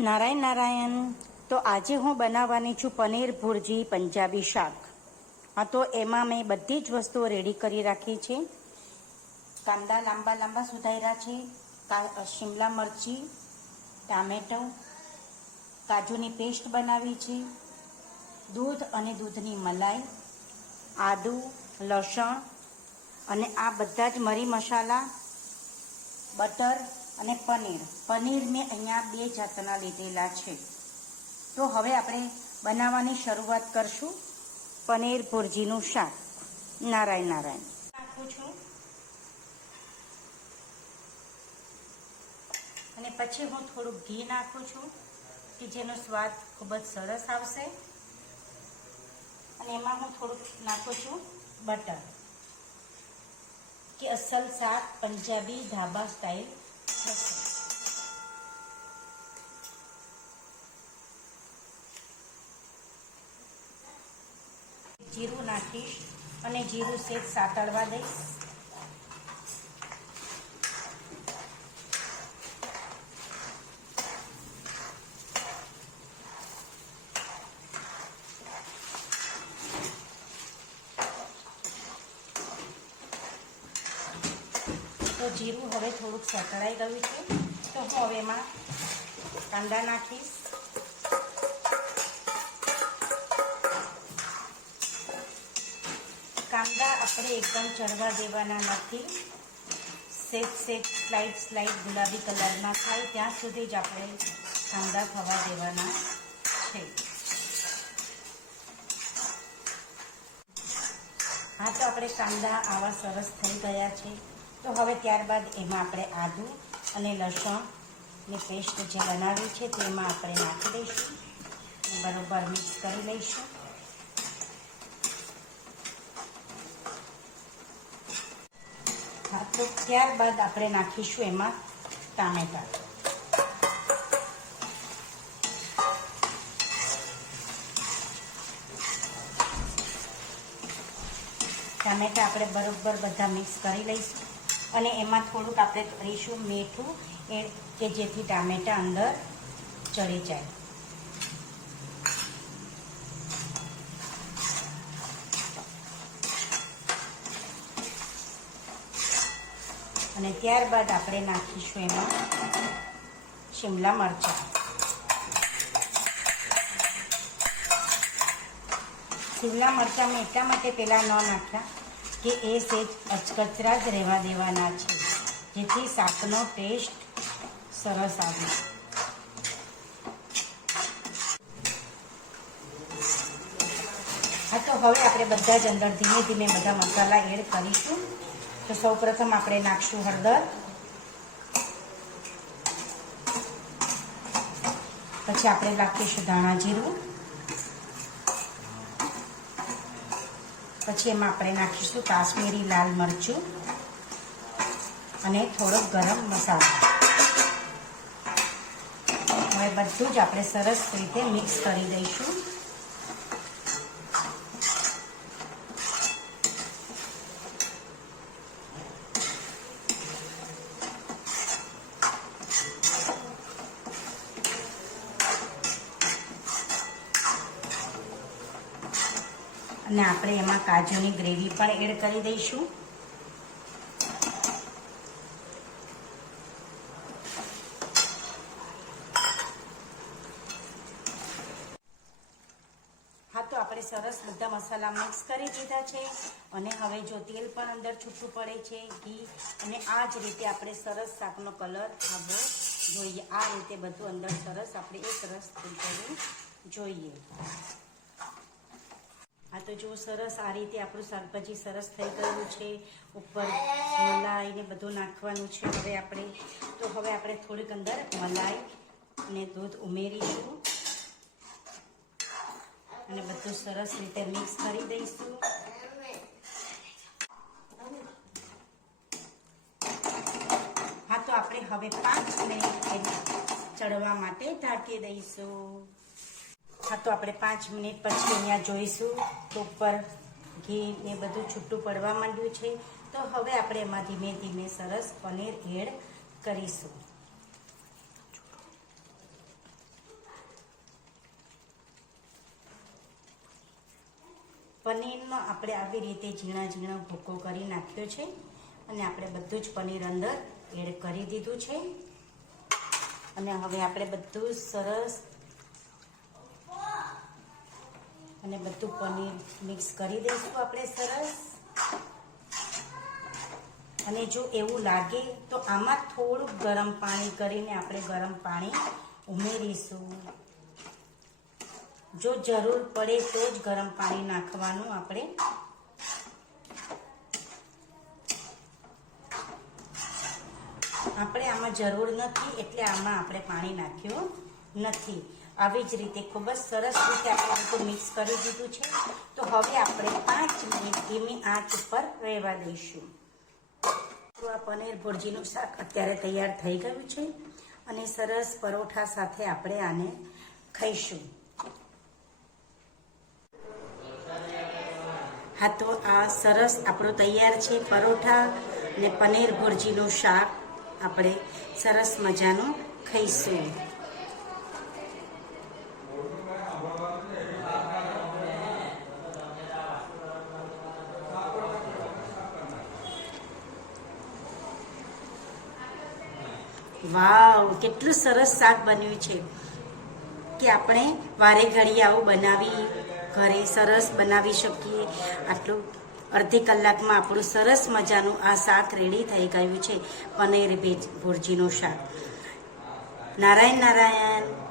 નારાયણ નારાયણ, તો આજે હું બનાવવાની છું પનીર ભુરજી પંજાબી શાક. હા, તો એમાં મેં બધી જ વસ્તુઓ રેડી કરી રાખી છે. કાંદા લાંબા લાંબા સુધાર્યા છે. શિમલા મરચી, ટામેટો, કાજુની પેસ્ટ બનાવી છે. દૂધ અને દૂધની મલાઈ, આદુ, લસણ અને આ બધા જ મરી મસાલા, બટર અને પનીર. પનીર મેં અહીંયા બે જાતના લીધેલા છે. તો હવે આપણે બનાવવાની શરૂઆત કરશું. પનીર ભુરજીનું શાક. નારાયણ નારાયણ. નાખું છું. અને પછી હું થોડું ઘી નાખું છું, કે જેનો સ્વાદ ખૂબ જ સરસ આવશે. અને એમાં હું થોડુંક નાખું છું બટર, કે અસલ શાક પંજાબી ધાબા સ્ટાઇલ થશે જીરું નાખીશ અને જીરું સેજ સાતળવા દઈશ. જીરું હવે થોડુંક સતળાઈ ગયું છે. તો હું હવે એમાં કાંદા નાખીશ. કાંદા આપણે એકદમ ચડવા દેવાના નથી. સેફ સેફ સ્લાઇડ સ્લાઇડ ગુલાબી કલરના થાય. ત્યાં સુધી જ આપણે કાંદા થવા દેવાના છે. હા, તો આપણે કાંદા આવા સરસ થઈ ગયા છે. તો હવે ત્યારબાદ એમાં આપણે આદુ અને લસણની પેસ્ટ જે બનાવી છે તેમાં આપણે નાખી દઈશું. બરોબર મિક્સ કરી લઈશું. હા, તો ત્યારબાદ આપણે નાખીશું એમાં ટામેટા. ટામેટા આપણે બરોબર બધા મિક્સ કરી લઈશું. અને એમાં થોડુંક આપણે કરીશું મીઠું એ કે જેથી ટામેટા અંદર ચડી જાય. અને ત્યારબાદ આપણે નાખીશું એમાં શિમલા મરચાં. શિમલા મરચાં મેં એટલા માટે પહેલાં ન નાખ્યા. કે એ સેજ અચકચરા જ રહેવા દેવાના છે. જેથી શાકનો ટેસ્ટ સરસ આવે. હા, તો હવે આપણે બધા જ અંદર ધીમે ધીમે બધા મસાલા એડ કરીશું. તો સૌ પ્રથમ આપણે નાખશું હળદર. પછી આપણે નાખીશું ધાણા જીરું. પછી એમાં આપણે નાખીશું કાશ્મીરી લાલ મરચું અને થોડોક ગરમ મસાલો. હવે બધું જ આપણે સરસ રીતે મિક્સ કરી દઈશું. અને આપણે એમાં કાજુની ગ્રેવી પણ એડ કરી દઈશું. હા, તો આપણે સરસ બધા મસાલા મિક્સ કરી દીધા છે અને હવે જો તેલ પણ અંદર છૂટું પડે છે, ઘી, અને આ જ રીતે આપણે સરસ શાકનો કલર આવો જોઈએ, આ રીતે બધું અંદર સરસ આપણે એક રસ થઈ જોઈએ. આ તો જો સરસ આ રીતે આપણું શાકભાજી સરસ થઈ ગયું છે. ઉપર મલાઈ ને બધું નાખવાનું છે. હવે આપણે, તો હવે આપણે થોડીક અંદર મલાઈ ને દૂધ ઉમેરીશું. અને બધું સરસ રીતે મિક્સ કરી દઈશું. હા, તો આપણે હવે પાંચ મિનિટ ચડવા માટે ઢાંકી દઈશું. હા, તો આપણે પાંચ મિનિટ પછી અહીંયા જોઈશું. તો ઉપર ઘી ને બધું છૂટું પડવા માંડ્યું છે. તો હવે આપણે એમાં ધીમે ધીમે સરસ પનીર એડ કરીશું. પનીરમાં આપણે આવી રીતે ઝીણા ઝીણો ભૂકો કરી નાખ્યો છે અને આપણે બધું જ પનીર અંદર એડ કરી દીધું છે. અને હવે આપણે બધું સરસ અને બધું પનીર મિક્સ કરી દઈશું આપણે સરસ. અને જો એવું લાગે તો આમાં થોડુંક ગરમ પાણી કરીને આપણે ગરમ પાણી ઉમેરીશું. જો જરૂર પડે તો જ ગરમ પાણી નાખવાનું આપણે. આપણે આમાં જરૂર નથી એટલે આમાં આપણે પાણી નાખ્યું નથી. આવી જ રીતે ખૂબ જ સરસ રીતે આપણે બધું મિક્સ કરી દીધું છે. તો હવે આપણે પાંચ મિનિટ ધીમી આંચ ઉપર રહેવા દઈશું. તો આ પનીર ભુરજીનું શાક અત્યારે તૈયાર થઈ ગયું છે અને સરસ પરોઠા સાથે આપણે આને ખાઈશું. હા, તો આ સરસ આપણો તૈયાર છે પરોઠા અને પનીર ભુરજીનું શાક. આપણે સરસ મજાનું ખાઈશું. વાવ, કેટલું સરસ શાક બન્યું છે. કે આપણે વારે ઘડી આવું બનાવી, ઘરે સરસ બનાવી શકીએ. આટલું અડધી કલાકમાં આપણું સરસ મજાનું આ શાક રેડી થઈ ગયું છે, પનીર ભેજ ભુરજીનું શાક. નારાયણ નારાયણ.